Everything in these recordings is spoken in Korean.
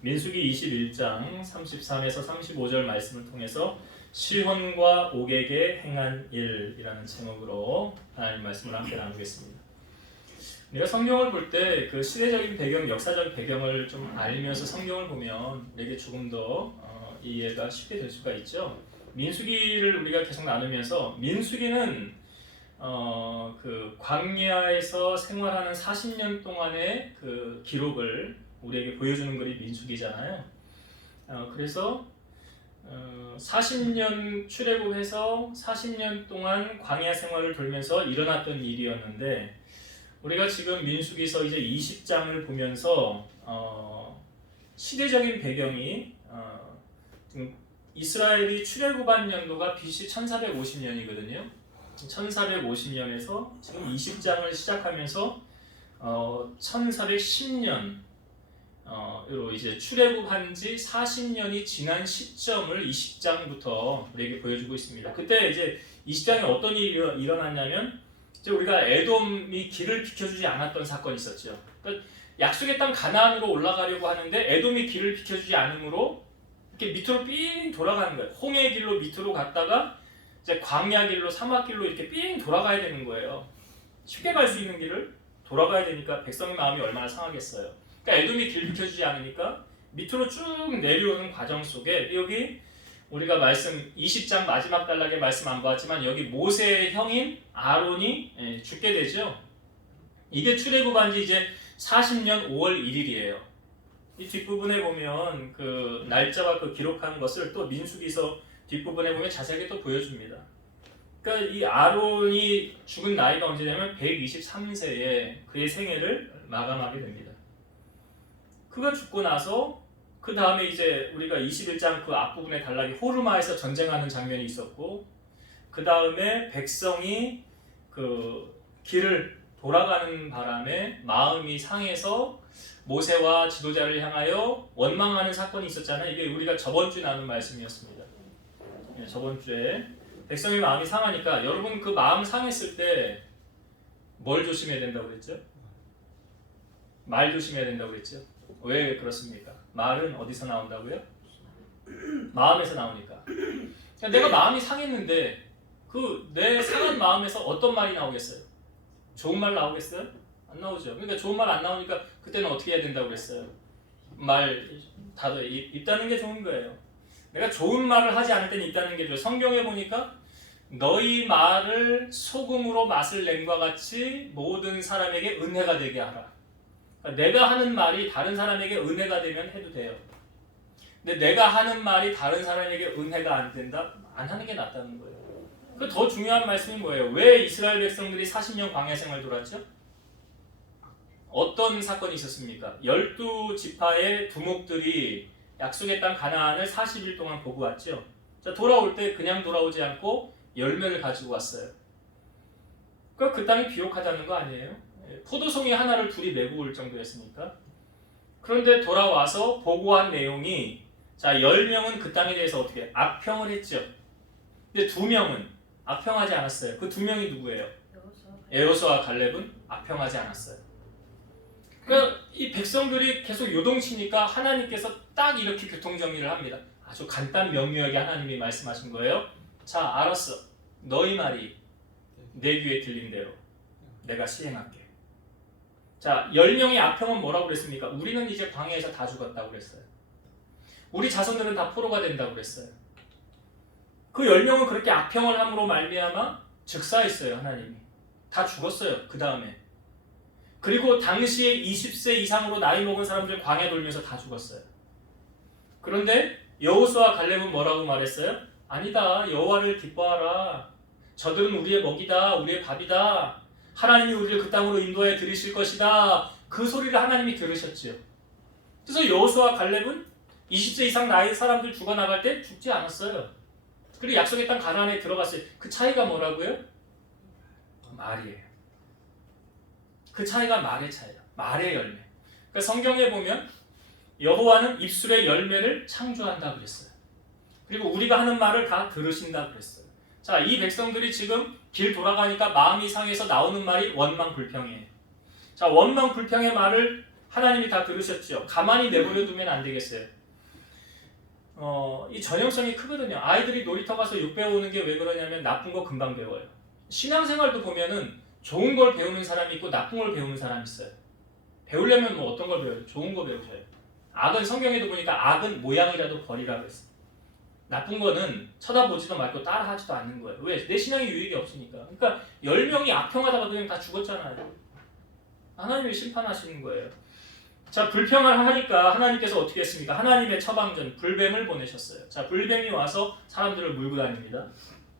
민수기 21장 33에서 35절 말씀을 통해서 시혼과 옥에게 행한 일이라는 제목으로 하나님 말씀을 함께 나누겠습니다. 우리가 성경을 볼 때 그 시대적인 배경, 역사적 배경을 좀 알면서 성경을 보면 우리에게 조금 더 이해가 쉽게 될 수가 있죠. 민수기를 우리가 계속 나누면서 민수기는 그 광야에서 생활하는 40년 동안의 그 기록을 우리에게 보여주는 글이 민수기잖아요. 그래서 40년 출애굽해서 40년 동안 광야 생활을 돌면서 일어났던 일이었는데 우리가 지금 민수기서 이제 20장을 보면서 시대적인 배경이 이스라엘이 출애굽한 연도가 BC 1450년이거든요. 1450년에서 지금 20장을 시작하면서 1410년 으로 이제 출애굽한 지 40년이 지난 시점을 20장부터 우리에게 보여주고 있습니다. 그때 이제 20장에 어떤 일이 일어났냐면 이제 우리가 에돔이 길을 비켜주지 않았던 사건이 있었죠. 그러니까 약속의 땅 가나안으로 올라가려고 하는데 에돔이 길을 비켜주지 않으므로 이렇게 밑으로 삥 돌아가는 거예요. 홍해 길로 밑으로 갔다가 이제 광야 길로 사막 길로 이렇게 삥 돌아가야 되는 거예요. 쉽게 갈 수 있는 길을 돌아가야 되니까 백성의 마음이 얼마나 상하겠어요. 그러니까 에돔이 길 비켜주지 않으니까 밑으로 쭉 내려오는 과정 속에 여기 우리가 말씀 20장 마지막 단락에 말씀 안 보았지만 여기 모세의 형인 아론이 죽게 되죠. 이게 출애굽한 지 이제 40년 5월 1일이에요. 이 뒷부분에 보면 그 날짜와 그 기록한 것을 또 민수기서 뒷부분에 보면 자세하게 또 보여줍니다. 그러니까 이 아론이 죽은 나이가 언제냐면 123세에 그의 생애를 마감하게 됩니다. 그가 죽고 나서 그 다음에 이제 우리가 21장 그 앞부분의 단락이 호르마에서 전쟁하는 장면이 있었고 그 다음에 백성이 그 길을 돌아가는 바람에 마음이 상해서 모세와 지도자를 향하여 원망하는 사건이 있었잖아요. 이게 우리가 저번 주에 나눈 말씀이었습니다. 저번 주에 백성의 마음이 상하니까 여러분 그 마음 상했을 때 뭘 조심해야 된다고 그랬죠? 말 조심해야 된다고 그랬죠? 왜 그렇습니까? 말은 어디서 나온다고요? 마음에서 나오니까. 그러니까 내가 마음이 상했는데 그 내 상한 마음에서 어떤 말이 나오겠어요? 좋은 말 나오겠어요? 안 나오죠. 그러니까 좋은 말 안 나오니까 그때는 어떻게 해야 된다고 그랬어요? 말 닫아 입다는 게 좋은 거예요. 내가 좋은 말을 하지 않을 때는 입다는 게 좋아요. 성경에 보니까 너희 말을 소금으로 맛을 낸과 같이 모든 사람에게 은혜가 되게 하라. 내가 하는 말이 다른 사람에게 은혜가 되면 해도 돼요. 근데 내가 하는 말이 다른 사람에게 은혜가 안 된다? 안 하는 게 낫다는 거예요. 그 더 중요한 말씀이 뭐예요? 왜 이스라엘 백성들이 40년 광야 생활 돌았죠? 어떤 사건이 있었습니까? 12지파의 두목들이 약속의 땅 가나안을 40일 동안 보고 왔죠. 자, 돌아올 때 그냥 돌아오지 않고 열매를 가지고 왔어요. 그 땅이 비옥하다는 거 아니에요? 포도송이 하나를 둘이 메고 올 정도였으니까. 그런데 돌아와서 보고한 내용이 자 10명은 그 땅에 대해서 어떻게 악평을 했죠. 근데 2명은 악평하지 않았어요. 그 2명이 누구예요? 여호수아와 갈렙은 악평하지 않았어요. 그러니까 이 백성들이 계속 요동치니까 하나님께서 딱 이렇게 교통정리를 합니다. 아주 간단 명료하게 하나님이 말씀하신 거예요. 자 알았어. 너희 말이 내 귀에 들린 대로 내가 시행할게. 자, 10명의 악평은 뭐라고 그랬습니까? 우리는 이제 광야에서 다 죽었다고 그랬어요. 우리 자손들은 다 포로가 된다고 그랬어요. 그 10명은 그렇게 악평을 함으로 말미암아 즉사했어요, 하나님이. 다 죽었어요, 그 다음에. 그리고 당시에 20세 이상으로 나이 먹은 사람들 광야 돌면서 다 죽었어요. 그런데 여호수아와 갈렙은 뭐라고 말했어요? 아니다, 여호와를 기뻐하라. 저들은 우리의 먹이다, 우리의 밥이다. 하나님이 우리를 그 땅으로 인도해 들이실 것이다. 그 소리를 하나님이 들으셨지요. 그래서 여호수아와 갈렙은 20세 이상 나이 사람들 죽어나갈 때 죽지 않았어요. 그리고 약속의 땅 가나안에 들어갔어요. 그 차이가 뭐라고요? 말이에요. 그 차이가 말의 차이예요. 말의 열매. 그러니까 성경에 보면 여호와는 입술의 열매를 창조한다 그랬어요. 그리고 우리가 하는 말을 다 들으신다 그랬어요. 자, 이 백성들이 지금 길 돌아가니까 마음이 상해서 나오는 말이 원망 불평이에요. 자, 원망 불평의 말을 하나님이 다 들으셨죠. 가만히 내버려 두면 안 되겠어요. 이 전형성이 크거든요. 아이들이 놀이터 가서 욕 배우는 게 왜 그러냐면 나쁜 거 금방 배워요. 신앙생활도 보면은 좋은 걸 배우는 사람이 있고 나쁜 걸 배우는 사람이 있어요. 배우려면 뭐 어떤 걸 배워요? 좋은 거 배우셔요. 악은 성경에도 보니까 악은 모양이라도 버리라고 했어요. 나쁜 거는 쳐다보지도 말고 따라하지도 않는 거예요. 왜? 내 신앙에 유익이 없으니까. 그러니까 10명이 악평하다가 그냥 다 죽었잖아요. 하나님이 심판하시는 거예요. 자, 불평을 하니까 하나님께서 어떻게 했습니까? 하나님의 처방전 불뱀을 보내셨어요. 자, 불뱀이 와서 사람들을 물고 다닙니다.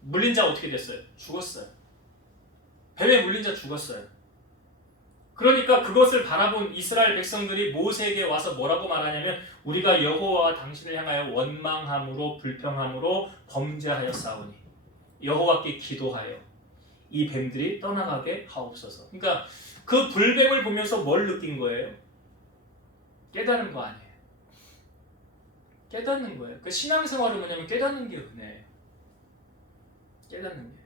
물린 자 어떻게 됐어요? 죽었어요. 뱀에 물린 자 죽었어요. 그러니까 그것을 바라본 이스라엘 백성들이 모세에게 와서 뭐라고 말하냐면 우리가 여호와와 당신을 향하여 원망함으로 불평함으로 범죄하였사오니 여호와께 기도하여 이 뱀들이 떠나가게 하옵소서. 그러니까 그 불뱀을 보면서 뭘 느낀 거예요? 깨달은 거 아니에요. 깨닫는 거예요. 그 신앙생활은 뭐냐면 깨닫는 게 은혜예요. 깨닫는 게.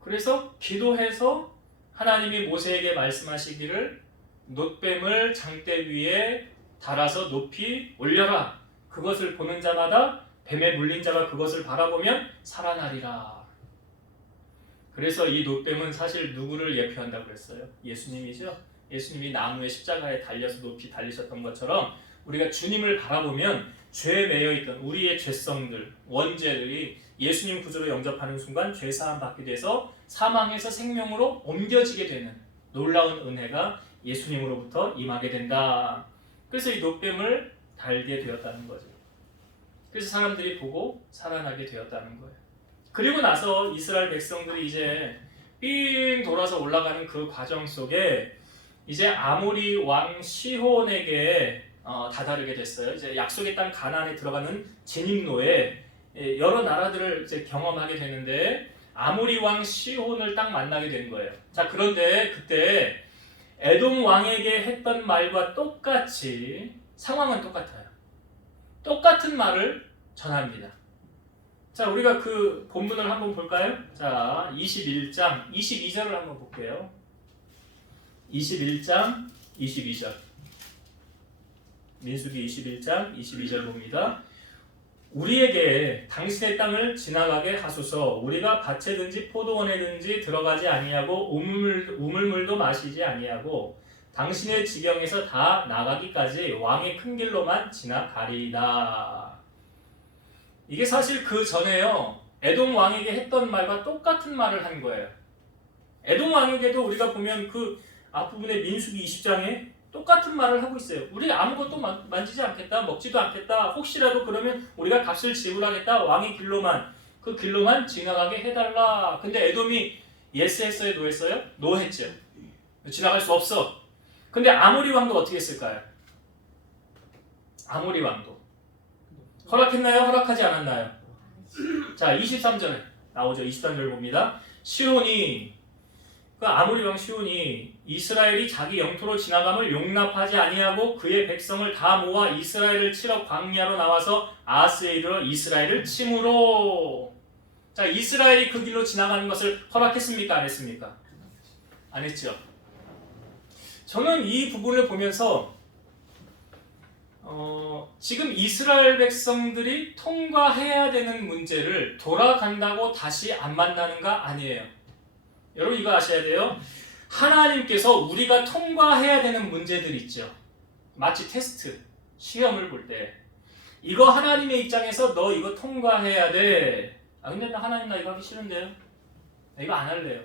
그래서 기도해서 하나님이 모세에게 말씀하시기를 놋뱀을 장대 위에 달아서 높이 올려라. 그것을 보는 자마다 뱀에 물린 자가 그것을 바라보면 살아나리라. 그래서 이 놋뱀은 사실 누구를 예표한다고 그랬어요? 예수님이죠. 예수님이 나무에 십자가에 달려서 높이 달리셨던 것처럼 우리가 주님을 바라보면 죄에 매여있던 우리의 죄성들, 원죄들이 예수님 구주로 영접하는 순간 죄사함 받게 돼서 사망에서 생명으로 옮겨지게 되는 놀라운 은혜가 예수님으로부터 임하게 된다. 그래서 이 놋뱀을 달게 되었다는 거죠. 그래서 사람들이 보고 살아나게 되었다는 거예요. 그리고 나서 이스라엘 백성들이 이제 삥 돌아서 올라가는 그 과정 속에 이제 아모리 왕 시혼에게 다다르게 됐어요. 이제 약속의 땅 가나안에 들어가는 진입로에 여러 나라들을 이제 경험하게 되는데 아모리 왕 시혼을 딱 만나게 된 거예요. 자, 그런데 그때 에돔 왕에게 했던 말과 똑같이 상황은 똑같아요. 똑같은 말을 전합니다. 자, 우리가 그 본문을 한번 볼까요? 자, 21장 22절을 한번 볼게요. 21장 22절. 민수기 21장 22절 봅니다. 우리에게 당신의 땅을 지나가게 하소서. 우리가 밭에든지 포도원에든지 들어가지 아니하고 우물물도 마시지 아니하고 당신의 지경에서 다 나가기까지 왕의 큰 길로만 지나가리이다. 이게 사실 그 전에요. 에돔 왕에게 했던 말과 똑같은 말을 한 거예요. 에돔 왕에게도 우리가 보면 그 앞부분에 민수기 20장에 똑같은 말을 하고 있어요. 우리 아무것도 만지지 않겠다, 먹지도 않겠다, 혹시라도 그러면 우리가 값을 지불하겠다, 왕의 길로만, 그 길로만 지나가게 해달라. 근데 에돔이 예스 했어요, 노 했어요? 노 했죠. 지나갈 수 없어. 근데 아모리 왕도 어떻게 했을까요? 아모리 왕도 허락했나요? 허락하지 않았나요? 자, 23절에 나오죠. 23절 봅니다. 시온이 그 아모리 왕 시온이 이스라엘이 자기 영토로 지나감을 용납하지 아니하고 그의 백성을 다 모아 이스라엘을 치러 광야로 나와서 아스에 이르러 이스라엘을 침으로. 자, 이스라엘이 그 길로 지나가는 것을 허락했습니까? 안 했습니까? 안 했죠. 저는 이 부분을 보면서 지금 이스라엘 백성들이 통과해야 되는 문제를 돌아간다고 다시 안 만나는가? 아니에요. 여러분 이거 아셔야 돼요. 하나님께서 우리가 통과해야 되는 문제들이 있죠. 마치 테스트, 시험을 볼 때 이거 하나님의 입장에서 너 이거 통과해야 돼. 아 근데 나 하나님 나 이거 하기 싫은데요. 나 이거 안 할래요.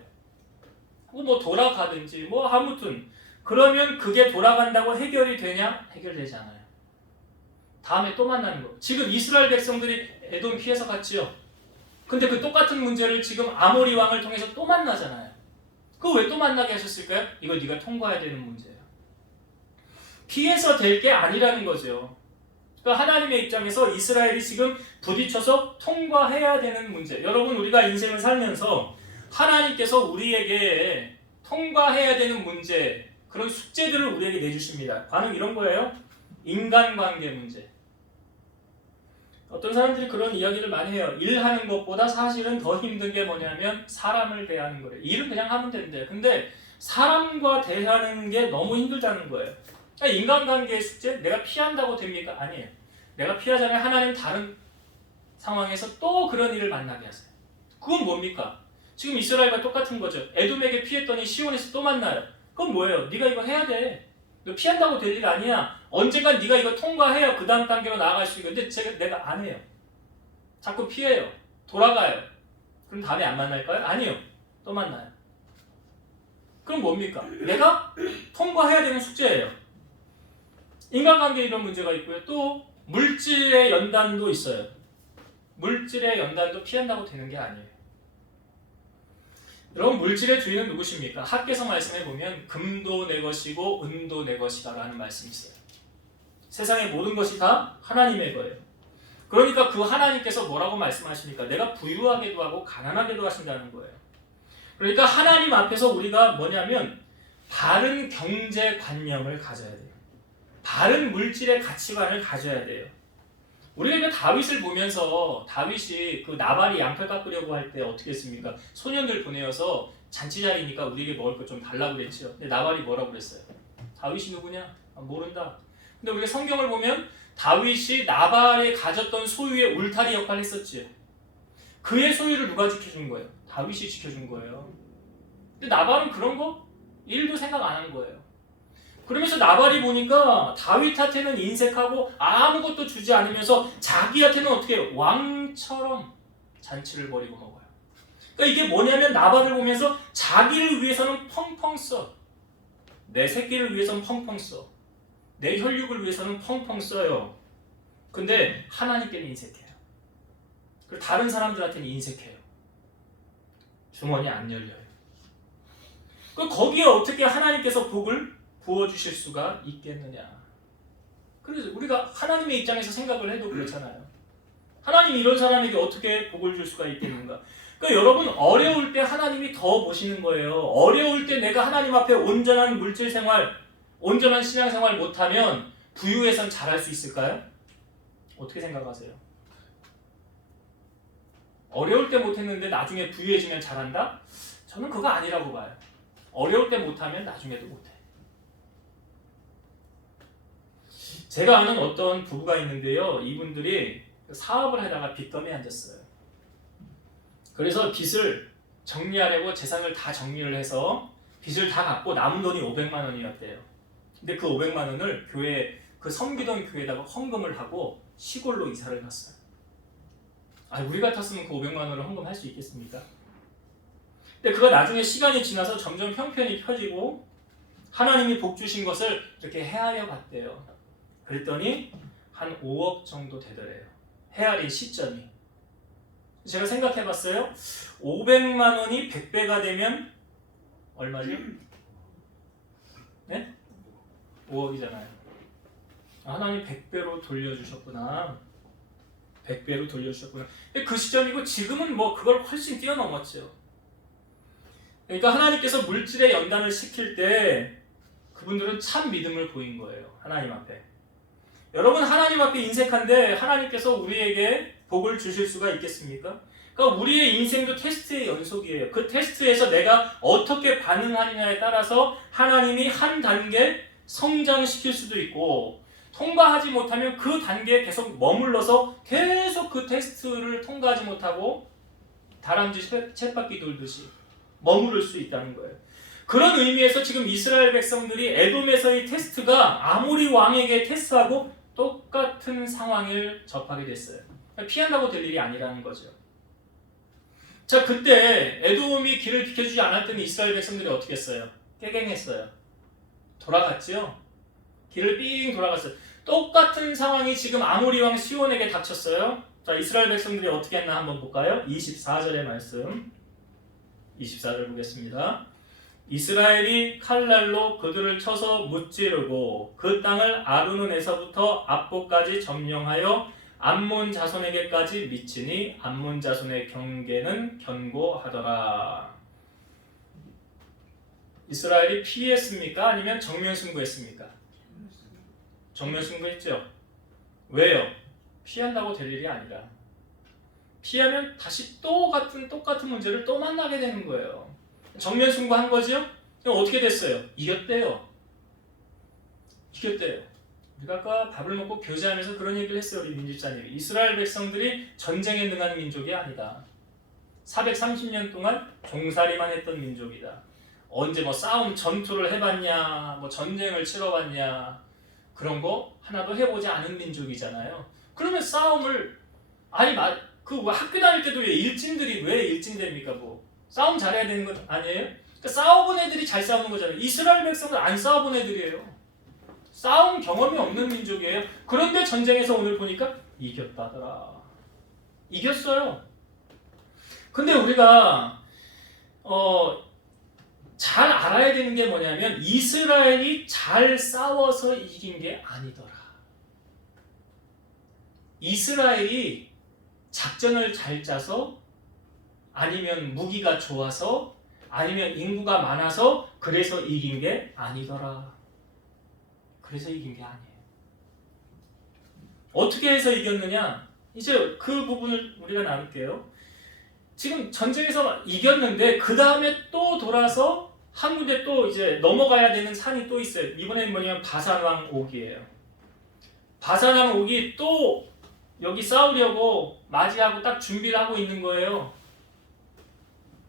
뭐 돌아가든지 뭐 아무튼 그러면 그게 돌아간다고 해결이 되냐? 해결되지 않아요. 다음에 또 만나는 거. 지금 이스라엘 백성들이 에돔 피해서 갔지요. 근데 그 똑같은 문제를 지금 아모리 왕을 통해서 또 만나잖아요. 그거 왜 또 만나게 하셨을까요? 이거 네가 통과해야 되는 문제예요. 피해서 될 게 아니라는 거죠. 그러니까 하나님의 입장에서 이스라엘이 지금 부딪혀서 통과해야 되는 문제. 여러분 우리가 인생을 살면서 하나님께서 우리에게 통과해야 되는 문제, 그런 숙제들을 우리에게 내주십니다. 반응 이런 거예요. 인간관계 문제. 어떤 사람들이 그런 이야기를 많이 해요. 일하는 것보다 사실은 더 힘든 게 뭐냐면 사람을 대하는 거래요. 일은 그냥 하면 된대. 근데 사람과 대하는 게 너무 힘들다는 거예요. 인간관계의 숙제? 내가 피한다고 됩니까? 아니에요. 내가 피하자면 하나님 다른 상황에서 또 그런 일을 만나게 하세요. 그건 뭡니까? 지금 이스라엘과 똑같은 거죠. 에돔에게 피했더니 시온에서 또 만나요. 그건 뭐예요? 네가 이거 해야 돼. 너 피한다고 될 일 아니야. 언젠간 네가 이거 통과해야 그 다음 단계로 나아갈 수 있는 건데 내가 안 해요. 자꾸 피해요. 돌아가요. 그럼 다음에 안 만날까요? 아니요. 또 만나요. 그럼 뭡니까? 내가 통과해야 되는 숙제예요. 인간관계에 이런 문제가 있고요. 또 물질의 연단도 있어요. 물질의 연단도 피한다고 되는 게 아니에요. 여러분, 물질의 주인은 누구십니까? 학개서 말씀에 보면 금도 내 것이고 은도 내 것이다 라는 말씀이 있어요. 세상의 모든 것이 다 하나님의 거예요. 그러니까 그 하나님께서 뭐라고 말씀하십니까? 내가 부유하게도 하고 가난하게도 하신다는 거예요. 그러니까 하나님 앞에서 우리가 뭐냐면 바른 경제관념을 가져야 돼요. 바른 물질의 가치관을 가져야 돼요. 우리가 이제 다윗을 보면서 다윗이 그 나발이 양털 깎으려고 할 때 어떻게 했습니까? 소년들 보내어서 잔치 자리니까 우리에게 먹을 거 좀 달라고 그랬죠. 근데 나발이 뭐라고 그랬어요? 다윗이 누구냐? 모른다. 근데 우리가 성경을 보면 다윗이 나발이 가졌던 소유의 울타리 역할을 했었지. 그의 소유를 누가 지켜준 거예요? 다윗이 지켜준 거예요. 근데 나발은 그런 거 일도 생각 안 한 거예요. 그러면서 나발이 보니까 다윗한테는 인색하고 아무것도 주지 않으면서 자기한테는 어떻게 해요? 왕처럼 잔치를 벌이고 먹어요. 그러니까 이게 뭐냐면 나발을 보면서 자기를 위해서는 펑펑 써. 내 새끼를 위해서는 펑펑 써. 내 혈육을 위해서는 펑펑 써요. 근데 하나님께는 인색해요. 그리고 다른 사람들한테는 인색해요. 주머니 안 열려요. 거기에 어떻게 하나님께서 복을 부어주실 수가 있겠느냐. 그래서 우리가 하나님의 입장에서 생각을 해도 그렇잖아요. 하나님이 이런 사람에게 어떻게 복을 줄 수가 있겠는가. 그러니까 여러분, 어려울 때 하나님이 더 보시는 거예요. 어려울 때 내가 하나님 앞에 온전한 물질 생활, 온전한 신앙 생활 못하면 부유해선 잘할 수 있을까요? 어떻게 생각하세요? 어려울 때 못했는데 나중에 부유해지면 잘한다? 저는 그거 아니라고 봐요. 어려울 때 못하면 나중에도 못해. 제가 아는 어떤 부부가 있는데요. 이분들이 사업을 하다가 빚더미에 앉았어요. 그래서 빚을 정리하려고 재산을 다 정리를 해서 빚을 다 갚고 남은 돈이 500만 원이었대요. 근데 그 500만 원을 그 섬기던 교회에다가 헌금을 하고 시골로 이사를 갔어요. 우리 같았으면 그 500만 원을 헌금할 수 있겠습니까? 근데 그거 나중에 시간이 지나서 점점 형편이 펴지고 하나님이 복 주신 것을 이렇게 헤아려 봤대요. 그랬더니 한 5억 정도 되더래요. 헤아린 시점이. 제가 생각해 봤어요. 500만 원이 100배가 되면 얼마죠? 네? 5억이잖아요. 하나님 100배로 돌려주셨구나. 100배로 돌려주셨구나. 그 시점이고 지금은 뭐 그걸 훨씬 뛰어넘었죠. 그러니까 하나님께서 물질의 연단을 시킬 때 그분들은 참 믿음을 보인 거예요. 하나님 앞에. 여러분, 하나님 앞에 인색한데 하나님께서 우리에게 복을 주실 수가 있겠습니까? 그러니까 우리의 인생도 테스트의 연속이에요. 그 테스트에서 내가 어떻게 반응하느냐에 따라서 하나님이 한 단계 성장시킬 수도 있고, 통과하지 못하면 그 단계에 계속 머물러서 계속 그 테스트를 통과하지 못하고 다람쥐 쳇바퀴 돌듯이 머무를 수 있다는 거예요. 그런 의미에서 지금 이스라엘 백성들이 에돔에서의 테스트가 아모리 왕에게 테스트하고 똑같은 상황을 접하게 됐어요. 피한다고 될 일이 아니라는 거죠. 자, 그때 에돔이 길을 비켜주지 않았더니 이스라엘 백성들이 어떻게 했어요? 깨갱했어요. 돌아갔죠? 길을 삥 돌아갔어요. 똑같은 상황이 지금 아모리 왕 시온에게 닥쳤어요. 자, 이스라엘 백성들이 어떻게 했나 한번 볼까요? 24절의 말씀. 24절 보겠습니다. 이스라엘이 칼날로 그들을 쳐서 무찌르고 그 땅을 아르논에서부터 압보까지 점령하여 암몬 자손에게까지 미치니 암몬 자손의 경계는 견고하더라. 이스라엘이 피했습니까? 아니면 정면 승부했습니까? 정면 승부했죠. 왜요? 피한다고 될 일이 아니라 피하면 다시 똑같은 문제를 또 만나게 되는 거예요. 정면 승부한 거죠? 그럼 어떻게 됐어요? 이겼대요. 이겼대요. 우리가 아까 밥을 먹고 교제하면서 그런 얘기를 했어요. 우리 민집사님이. 이스라엘 백성들이 전쟁에 능한 민족이 아니다. 430년 동안 종살이만 했던 민족이다. 언제 뭐 싸움 전투를 해봤냐, 뭐 전쟁을 치러봤냐, 그런 거 하나도 해보지 않은 민족이잖아요. 그러면 싸움을 그 학교 다닐 때도 왜 일진들이 왜 일진됩니까? 뭐 싸움 잘해야 되는 것 아니에요? 그러니까 싸워본 애들이 잘 싸우는 거잖아요. 이스라엘 백성은 안 싸워본 애들이에요. 싸움 경험이 없는 민족이에요. 그런데 전쟁에서 오늘 보니까 이겼다더라. 이겼어요. 근데 우리가 잘 알아야 되는 게 뭐냐면 이스라엘이 잘 싸워서 이긴 게 아니더라. 이스라엘이 작전을 잘 짜서 아니면 무기가 좋아서 아니면 인구가 많아서 그래서 이긴 게 아니더라. 그래서 이긴 게 아니에요. 어떻게 해서 이겼느냐? 이제 그 부분을 우리가 나눌게요. 지금 전쟁에서 이겼는데 그 다음에 또 돌아서 한 군데 또 이제 넘어가야 되는 산이 또 있어요. 이번엔 뭐냐면 바산왕 옥이에요. 바산왕 옥이 또 여기 싸우려고 맞이하고 딱 준비를 하고 있는 거예요.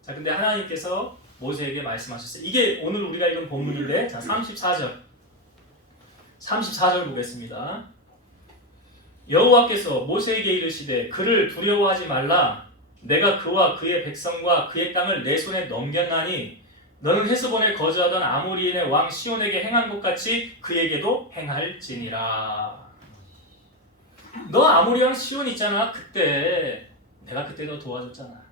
자, 근데 하나님께서 모세에게 말씀하셨어요. 이게 오늘 우리가 읽은 본문인데, 자, 34절 보겠습니다. 여호와께서 모세에게 이르시되 그를 두려워하지 말라. 내가 그와 그의 백성과 그의 땅을 내 손에 넘겼나니 너는 헤스본에 거주하던 아모리인의 왕 시온에게 행한 것 같이 그에게도 행할지니라. 너 아모리 왕 시온 있잖아. 내가 그때 너 도와줬잖아.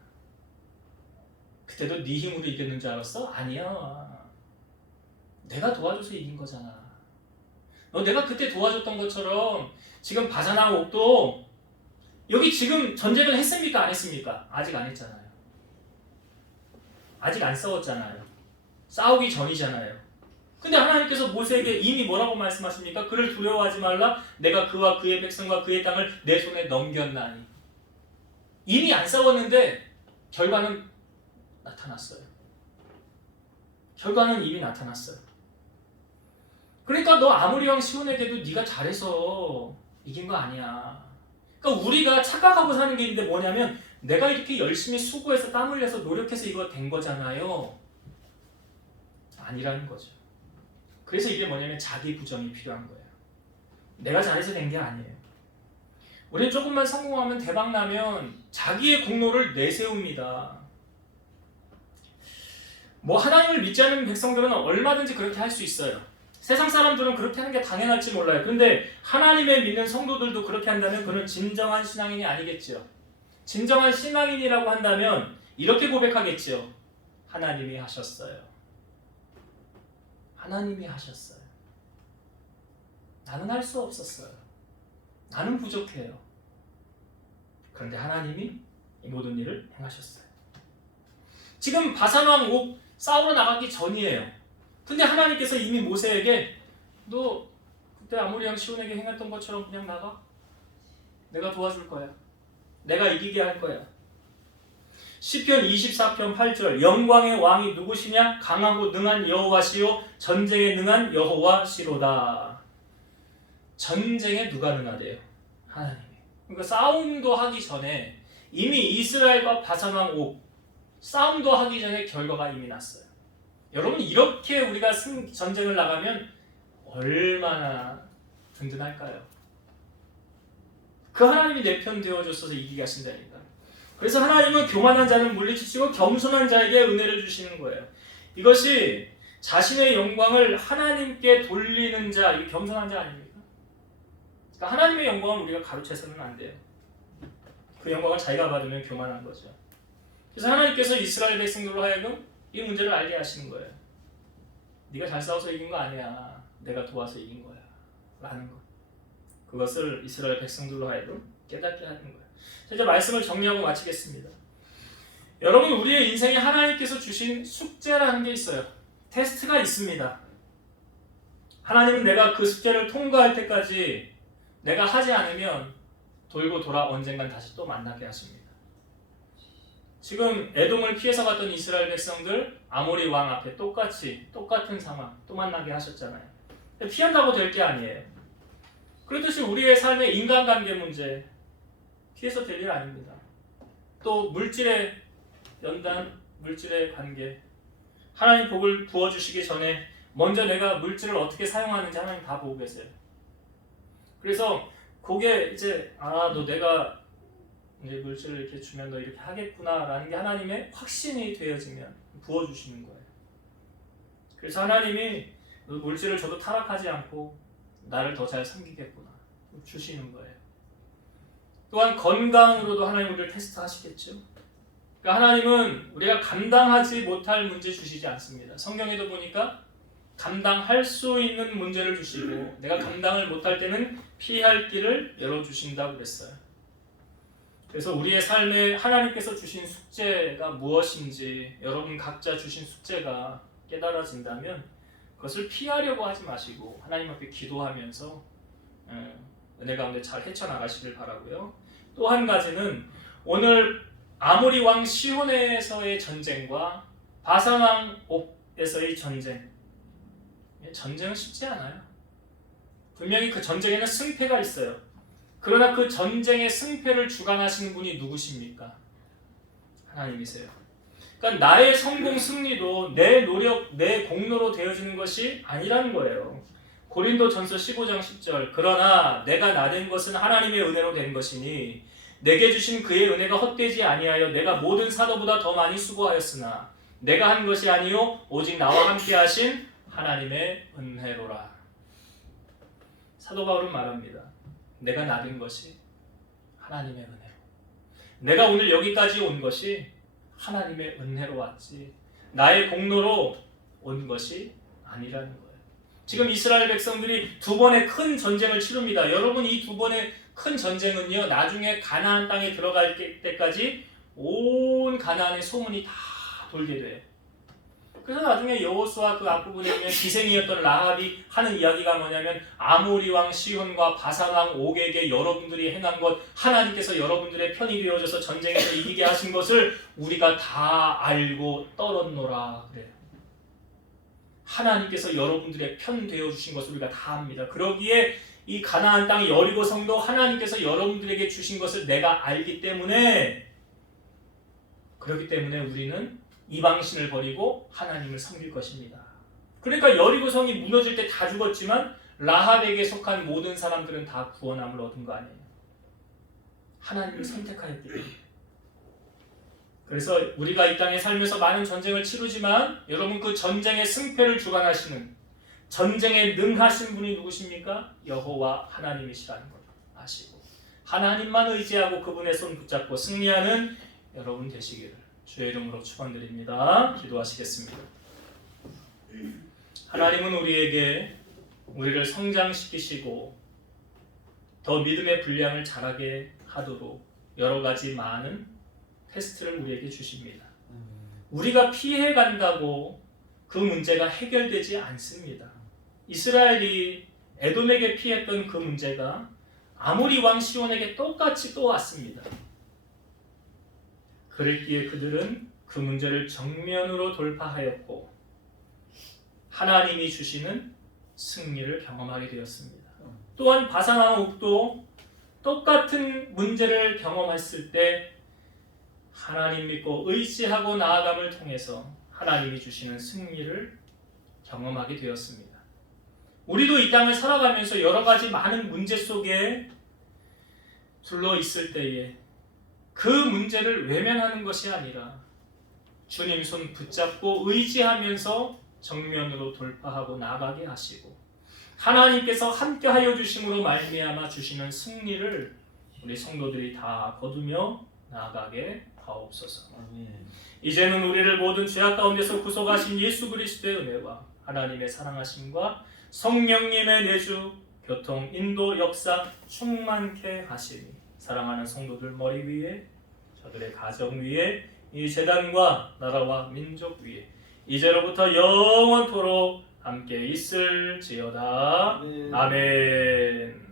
그때도 네 힘으로 이겼는 줄 알았어? 아니야. 내가 도와줘서 이긴 거잖아. 너 내가 그때 도와줬던 것처럼 지금 바산왕 옥도 여기 지금 전쟁을 했습니까? 안 했습니까? 아직 안 했잖아요. 아직 안 싸웠잖아요. 싸우기 전이잖아요. 근데 하나님께서 모세에게 이미 뭐라고 말씀하십니까? 그를 두려워하지 말라. 내가 그와 그의 백성과 그의 땅을 내 손에 넘겼나니. 이미 안 싸웠는데 결과는 나타났어요. 결과는 이미 나타났어요. 그러니까 너 아모리 왕 시온에게도 네가 잘해서 이긴 거 아니야. 그러니까 우리가 착각하고 사는 게 있는데 뭐냐면 내가 이렇게 열심히 수고해서 땀 흘려서 노력해서 이거 된 거잖아요. 아니라는 거죠. 그래서 이게 뭐냐면 자기 부정이 필요한 거예요. 내가 잘해서 된 게 아니에요. 우리는 조금만 성공하면 대박 나면 자기의 공로를 내세웁니다. 뭐 하나님을 믿지 않는 백성들은 얼마든지 그렇게 할 수 있어요. 세상 사람들은 그렇게 하는 게 당연할지 몰라요. 그런데 하나님의 믿는 성도들도 그렇게 한다면 그는 진정한 신앙인이 아니겠죠. 진정한 신앙인이라고 한다면 이렇게 고백하겠죠. 하나님이 하셨어요. 하나님이 하셨어요. 나는 할 수 없었어요. 나는 부족해요. 그런데 하나님이 이 모든 일을 행하셨어요. 지금 바산왕 옥 싸우러 나가기 전이에요. 근데 하나님께서 이미 모세에게 너 그때 아모리 왕 시온에게 행했던 것처럼 그냥 나가. 내가 도와줄 거야. 내가 이기게 할 거야. 시편 24편 8절 영광의 왕이 누구시냐? 강하고 능한 여호와시요 전쟁에 능한 여호와시로다. 전쟁에 누가 능하대요? 하나님이. 그러니까 싸움도 하기 전에 이미 이스라엘과 바산왕 옥 싸움도 하기 전에 결과가 이미 났어요. 여러분 이렇게 우리가 전쟁을 나가면 얼마나 든든할까요? 그 하나님이 내 편 되어줬어서 이기게 하신다니까. 그래서 하나님은 교만한 자는 물리치시고 겸손한 자에게 은혜를 주시는 거예요. 이것이 자신의 영광을 하나님께 돌리는 자, 이 겸손한 자 아닙니까? 그러니까 하나님의 영광을 우리가 가로채서는 안 돼요. 그 영광을 자기가 받으면 교만한 거죠. 그래서 하나님께서 이스라엘 백성들로 하여금 이 문제를 알게 하시는 거예요. 네가 잘 싸워서 이긴 거 아니야. 내가 도와서 이긴 거야. 라는 것. 그것을 이스라엘 백성들로 하여금 깨닫게 하는 거예요. 자, 이제 말씀을 정리하고 마치겠습니다. 여러분 우리의 인생에 하나님께서 주신 숙제라는 게 있어요. 테스트가 있습니다. 하나님은 내가 그 숙제를 통과할 때까지 내가 하지 않으면 돌고 돌아 언젠간 다시 또 만나게 하십니다. 지금 에돔을 피해서 갔던 이스라엘 백성들 아모리 왕 앞에 똑같은 상황 또 만나게 하셨잖아요. 피한다고 될 게 아니에요. 그렇듯이 우리의 삶의 인간관계 문제 피해서 될 일 아닙니다. 또 물질의 연단, 물질의 관계, 하나님 복을 부어주시기 전에 먼저 내가 물질을 어떻게 사용하는지 하나님 다 보고 계세요. 그래서 그게 이제 너 내가 이제 물질을 이렇게 주면 너 이렇게 하겠구나라는 게 하나님의 확신이 되어지면 부어주시는 거예요. 그래서 하나님이 물질을 줘도 타락하지 않고 나를 더 잘 섬기겠구나 주시는 거예요. 또한 건강으로도 하나님 우리를 테스트하시겠죠. 그러니까 하나님은 우리가 감당하지 못할 문제 주시지 않습니다. 성경에도 보니까 감당할 수 있는 문제를 주시고 내가 감당을 못할 때는 피할 길을 열어주신다고 그랬어요. 그래서 우리의 삶에 하나님께서 주신 숙제가 무엇인지 여러분 각자 주신 숙제가 깨달아진다면 그것을 피하려고 하지 마시고 하나님 앞에 기도하면서 은혜 가운데 잘 헤쳐나가시길 바라고요. 또 한 가지는 오늘 아모리 왕 시혼에서의 전쟁과 바산 왕 옥에서의 전쟁은 쉽지 않아요. 분명히 그 전쟁에는 승패가 있어요. 그러나 그 전쟁의 승패를 주관하시는 분이 누구십니까? 하나님이세요. 그러니까 나의 성공 승리도 내 노력, 내 공로로 되어지는 것이 아니라는 거예요. 고린도전서 15장 10절 그러나 내가 나된 것은 하나님의 은혜로 된 것이니 내게 주신 그의 은혜가 헛되지 아니하여 내가 모든 사도보다 더 많이 수고하였으나 내가 한 것이 아니요 오직 나와 함께 하신 하나님의 은혜로라. 사도 바울은 말합니다. 내가 나된 것이 하나님의 은혜로, 내가 오늘 여기까지 온 것이 하나님의 은혜로 왔지 나의 공로로 온 것이 아니라는 거예요. 지금 이스라엘 백성들이 두 번의 큰 전쟁을 치릅니다. 여러분 이 두 번의 큰 전쟁은요 나중에 가나안 땅에 들어갈 때까지 온 가나안의 소문이 다 돌게 돼요. 그래서 나중에 여호수아 그 앞부분에 보면 기생이었던 라합이 하는 이야기가 뭐냐면 아모리 왕 시혼과 바산 왕 옥에게 여러분들이 행한 것 하나님께서 여러분들의 편이 되어져서 전쟁에서 이기게 하신 것을 우리가 다 알고 떨었노라 그래요. 하나님께서 여러분들의 편 되어주신 것을 우리가 다 압니다. 그러기에 이 가나안 땅 여리고 성도 하나님께서 여러분들에게 주신 것을 내가 알기 때문에 그렇기 때문에 우리는 이방신을 버리고 하나님을 섬길 것입니다. 그러니까 여리고성이 무너질 때 다 죽었지만 라합에게 속한 모든 사람들은 다 구원함을 얻은 거 아니에요. 하나님을 선택하였기 때문에. 그래서 우리가 이 땅에 살면서 많은 전쟁을 치르지만 여러분 그 전쟁의 승패를 주관하시는 전쟁에 능하신 분이 누구십니까? 여호와 하나님이시라는 걸 아시고 하나님만 의지하고 그분의 손 붙잡고 승리하는 여러분 되시기를 주의 이름으로 축원드립니다. 기도하시겠습니다. 하나님은 우리를 성장시키시고 더 믿음의 분량을 자라게 하도록 여러 가지 많은 테스트를 우리에게 주십니다. 우리가 피해 간다고 그 문제가 해결되지 않습니다. 이스라엘이 에돔에게 피했던 그 문제가 아모리 왕 시온에게 똑같이 또 왔습니다. 그랬기에 그들은 그 문제를 정면으로 돌파하였고 하나님이 주시는 승리를 경험하게 되었습니다. 또한 바산 왕 옥도 똑같은 문제를 경험했을 때 하나님 믿고 의지하고 나아감을 통해서 하나님이 주시는 승리를 경험하게 되었습니다. 우리도 이 땅을 살아가면서 여러 가지 많은 문제 속에 둘러 있을 때에 그 문제를 외면하는 것이 아니라 주님 손 붙잡고 의지하면서 정면으로 돌파하고 나가게 하시고 하나님께서 함께하여 주심으로 말미암아 주시는 승리를 우리 성도들이 다 거두며 나아가게 하옵소서. 이제는 우리를 모든 죄악 가운데서 구속하신 예수 그리스도의 은혜와 하나님의 사랑하심과 성령님의 내주, 교통, 인도, 역사 충만케 하시니 사랑하는 성도들 머리 위에 저들의 가정 위에 이 제단과 나라와 민족 위에 이제로부터 영원토록 함께 있을지어다. 아멘.